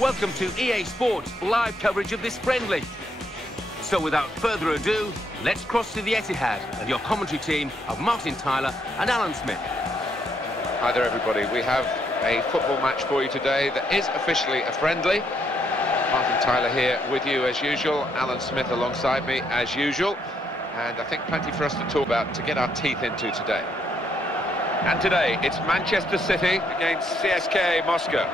Welcome to EA Sports live coverage of this friendly. So without further ado, let's cross to the Etihad and your commentary team of Martin Tyler and Alan Smith. Hi there everybody, we have a football match for you today that is officially a friendly. Martin Tyler here with you as usual, Alan Smith alongside me as usual, and I think plenty for us to talk about to get our teeth into today. And today it's Manchester City against CSKA Moscow.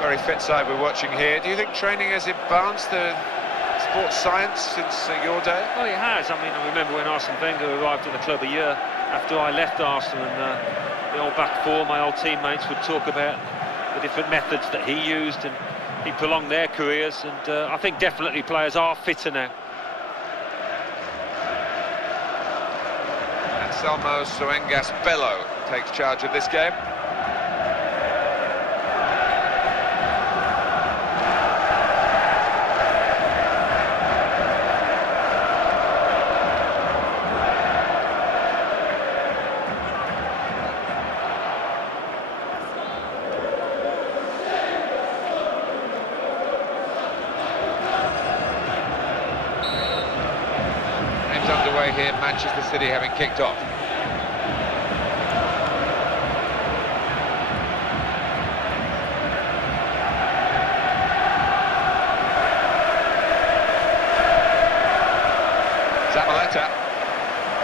Very fit side we're watching here. Do you think training has advanced the sports science since your day? Well, it has. I mean, I remember when Arsene Wenger arrived at the club a year after I left Arsenal, and the old back four, my old teammates would talk about the different methods that he used, and he prolonged their careers, and I think definitely players are fitter now. Anselmo Soengas Bello takes charge of this game. Underway here, Manchester City having kicked off. Zabaleta.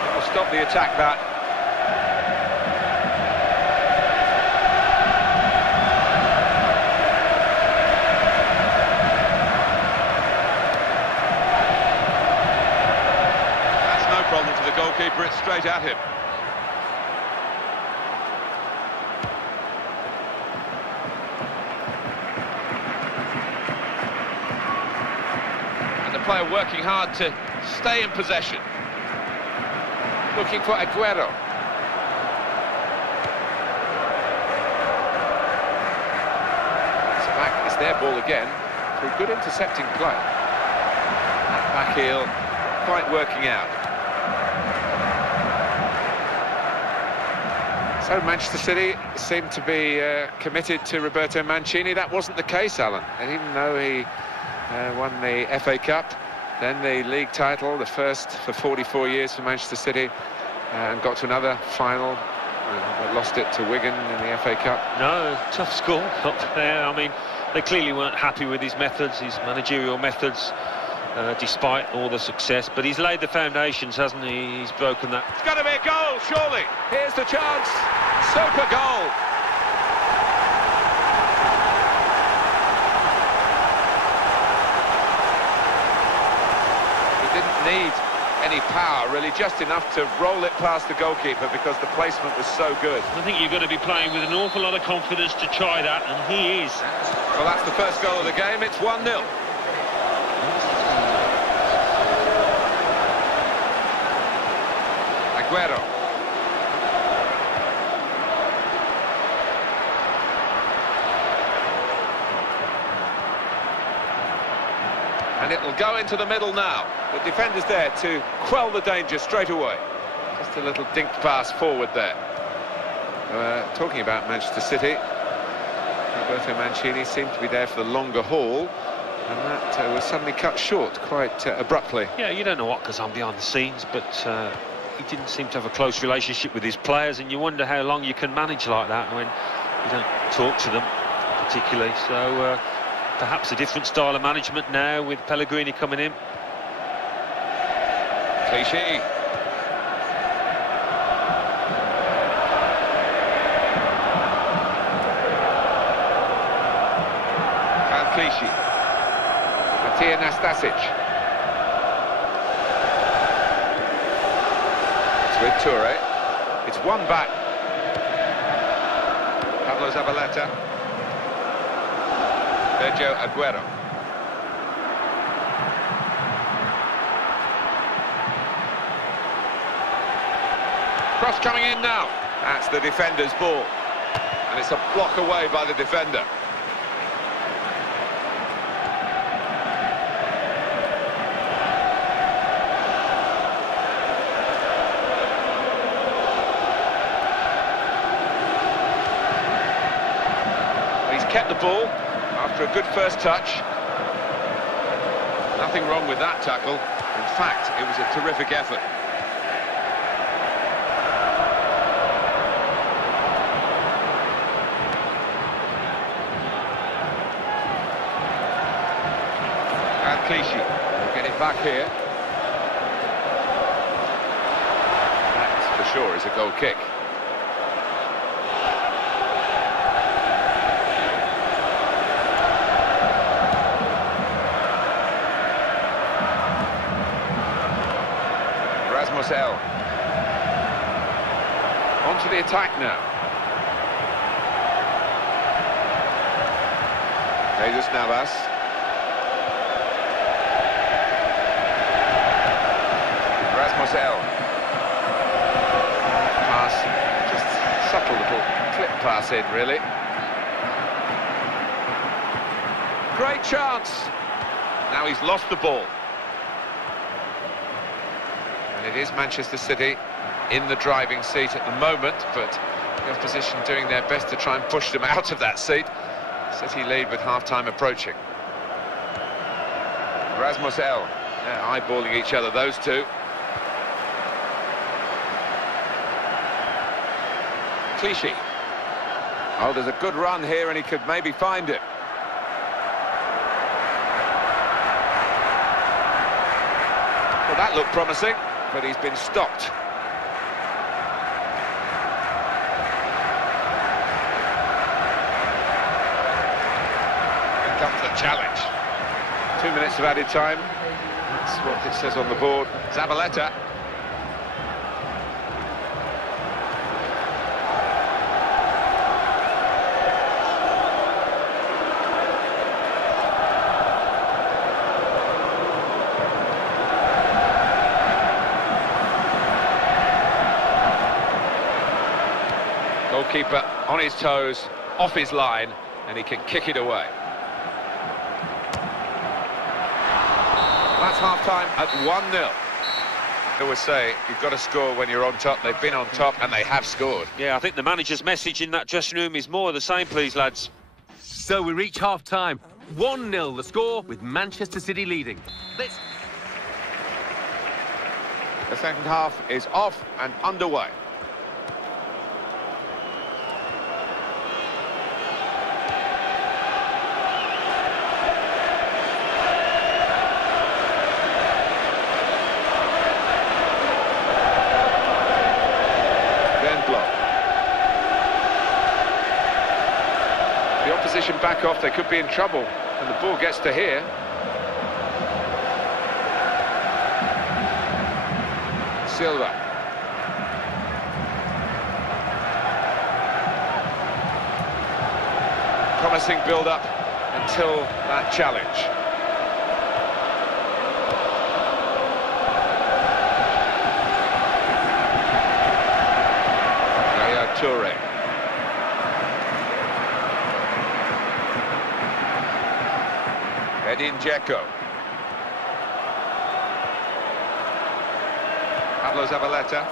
It will stop the attack, that. Problem for the goalkeeper, it's straight at him. And the player working hard to stay in possession. Looking for Aguero. It's back, it's their ball again, for a good intercepting play. That back heel, quite working out. So Manchester City seemed to be committed to Roberto Mancini. That wasn't the case, Alan. And even though he won the FA Cup, then the league title, the first for 44 years for Manchester City, and got to another final, but lost it to Wigan in the FA Cup. No, tough score up there. I mean, they clearly weren't happy with his methods, his managerial methods, despite all the success, but he's laid the foundations, hasn't he? He's broken that. It's got to be a goal, surely. Here's the chance. Super goal. He didn't need any power, really, just enough to roll it past the goalkeeper because the placement was so good. I think you've got to be playing with an awful lot of confidence to try that, and he is. Well, that's the first goal of the game. It's 1-0. Aguero. And it'll go into the middle now. The defender's there to quell the danger straight away. Just a little dinked pass forward there. Talking about Manchester City, Roberto Mancini seemed to be there for the longer haul, and that was suddenly cut short quite abruptly. Yeah, you don't know what goes on behind the scenes, but he didn't seem to have a close relationship with his players, and you wonder how long you can manage like that when you don't talk to them particularly. So perhaps a different style of management now with Pellegrini coming in. Clichy. Clichy. Matija Nastasic. It's with Toure. It's one back. Pablo Zabaleta. Sergio Aguero. Cross coming in now. That's the defender's ball. And it's a block away by the defender. He's kept the ball. after a good first touch. Nothing wrong with that tackle. In fact, it was a terrific effort. And Clichy will get it back here. That, for sure, is a goal kick. On to the attack now. Jesus Navas. Rasmussen. Pass, just subtle little clip pass in, really. Great chance. Now he's lost the ball. And it is Manchester City in the driving seat at the moment, but the opposition doing their best to try and push them out of that seat. City lead with half-time approaching. Rasmussen, they're eyeballing each other, those two. Clichy. Oh, there's a good run here and he could maybe find it. Well, that looked promising, but he's been stopped. Here comes the challenge. 2 minutes of added time. That's what it says on the board. Zabaleta. Goalkeeper on his toes, off his line, and he can kick it away. That's half-time at 1-0. I always say, you've got to score when you're on top. They've been on top, and they have scored. Yeah, I think the manager's message in that dressing room is more of the same, please, lads. So we reach half-time. 1-0 the score, with Manchester City leading. The second half is off and underway. Back off, they could be in trouble, and the ball gets to here. Silva. Promising build-up until that challenge. Yaya Toure. Edin Dzeko. Pablo Zabaleta.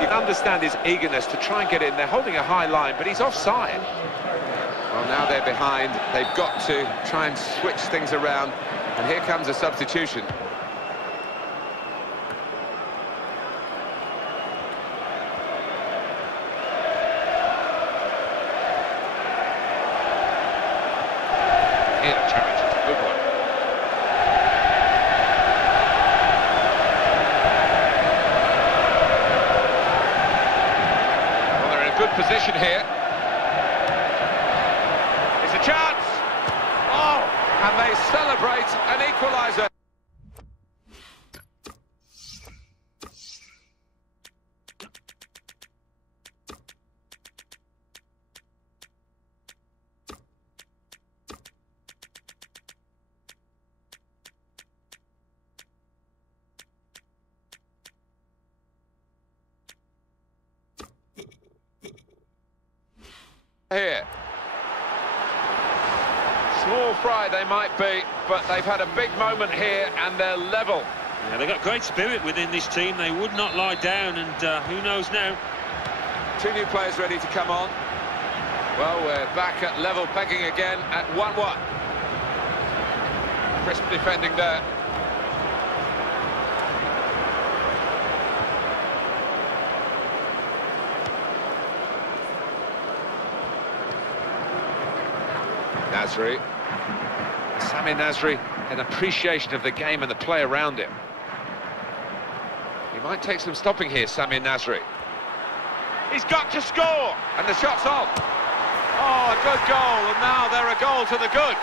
You can understand his eagerness to try and get in. They're holding a high line, but he's offside. Well, now they're behind. They've got to try and switch things around. And here comes a substitution. Position here. It's a chance. Oh, and they celebrate an equalizer. Here. Small fry they might be, but they've had a big moment here and they're level. Yeah, they've got great spirit within this team. They would not lie down, and who knows now. Two new players ready to come on. Well, we're back at level pegging again at 1-1. Crisp defending there. Nasri. Sami Nasri, an appreciation of the game and the play around him. He might take some stopping here, Sami Nasri. He's got to score! And the shot's on. Oh, a good goal, and now they're a goal to the good.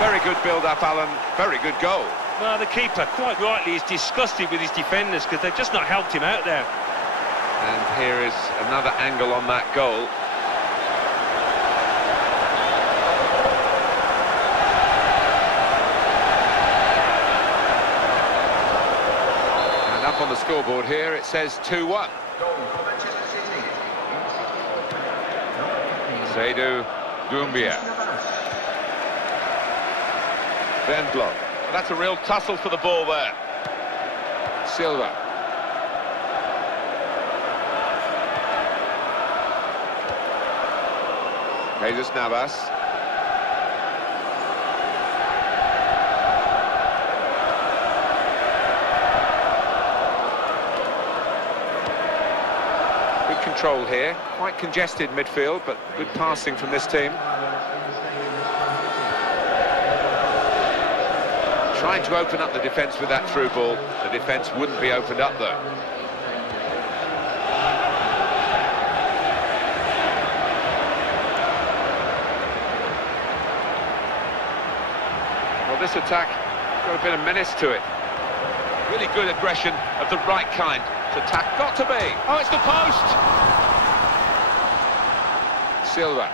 Very good build-up, Alan. Very good goal. Well, the keeper, quite rightly, is disgusted with his defenders because they've just not helped him out there. And here is another angle on that goal. And up on the scoreboard here, it says 2-1. Seydou Doumbia. Vendlo. That's a real tussle for the ball there. Silva. Jesus Navas. Good control here. Quite congested midfield, but good passing from this team. Trying to open up the defence with that through ball. The defence wouldn't be opened up though. Well, this attack got a bit of menace to it. Really good aggression of the right kind to attack. Got to be. Oh, it's the post. Silva.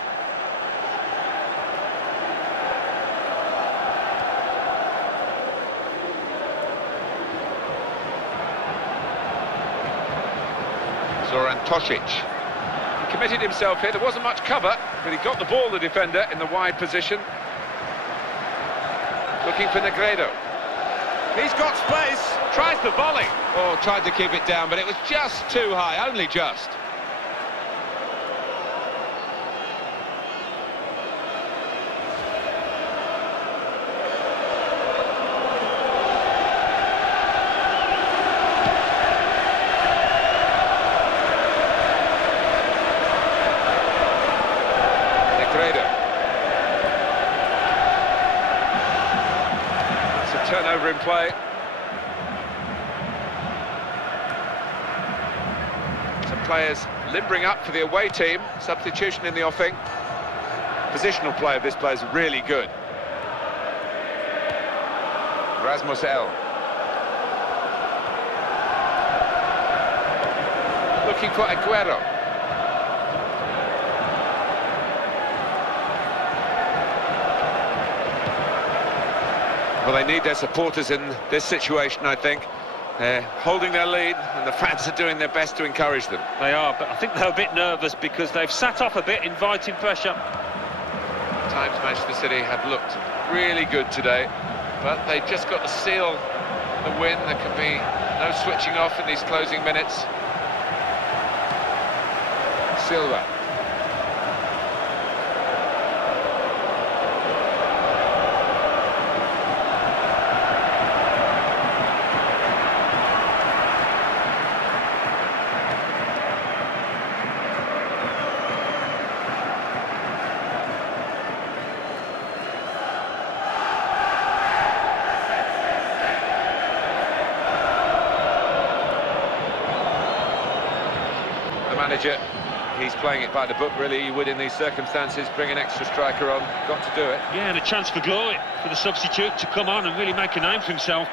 Zoran Tosic. He committed himself here. There wasn't much cover, but he got the ball, the defender, in the wide position. Looking for Negredo. He's got space. Tries the volley. Oh, tried to keep it down, but it was just too high, only just. Turnover in play. Some players limbering up for the away team. Substitution in the offing. Positional play of this player is really good. Rasmus L. Looking for Aguero. Well, they need their supporters in this situation, I think. They're holding their lead, and the fans are doing their best to encourage them. They are, but I think they're a bit nervous because they've sat off a bit, inviting pressure. At times Manchester City have looked really good today, but they've just got to seal the win. There can be no switching off in these closing minutes. Silva. Manager, he's playing it by the book, really. He would in these circumstances bring an extra striker on. Got to do it. Yeah, and a chance for glory for the substitute to come on and really make a name for himself.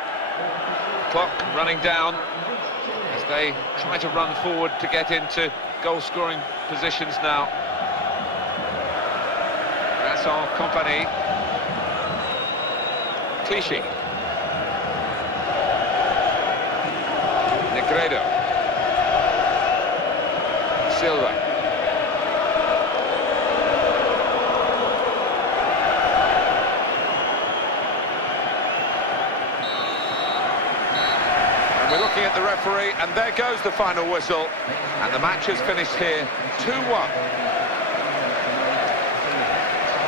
Clock running down as they try to run forward to get into goal-scoring positions now. Vincent Kompany. Clichy. Negredo. Silva. And we're looking at the referee, and there goes the final whistle, and the match has finished here 2-1.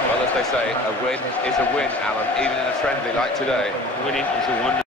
Well, as they say, a win is a win, Alan, even in a friendly like today. Winning is a wonder.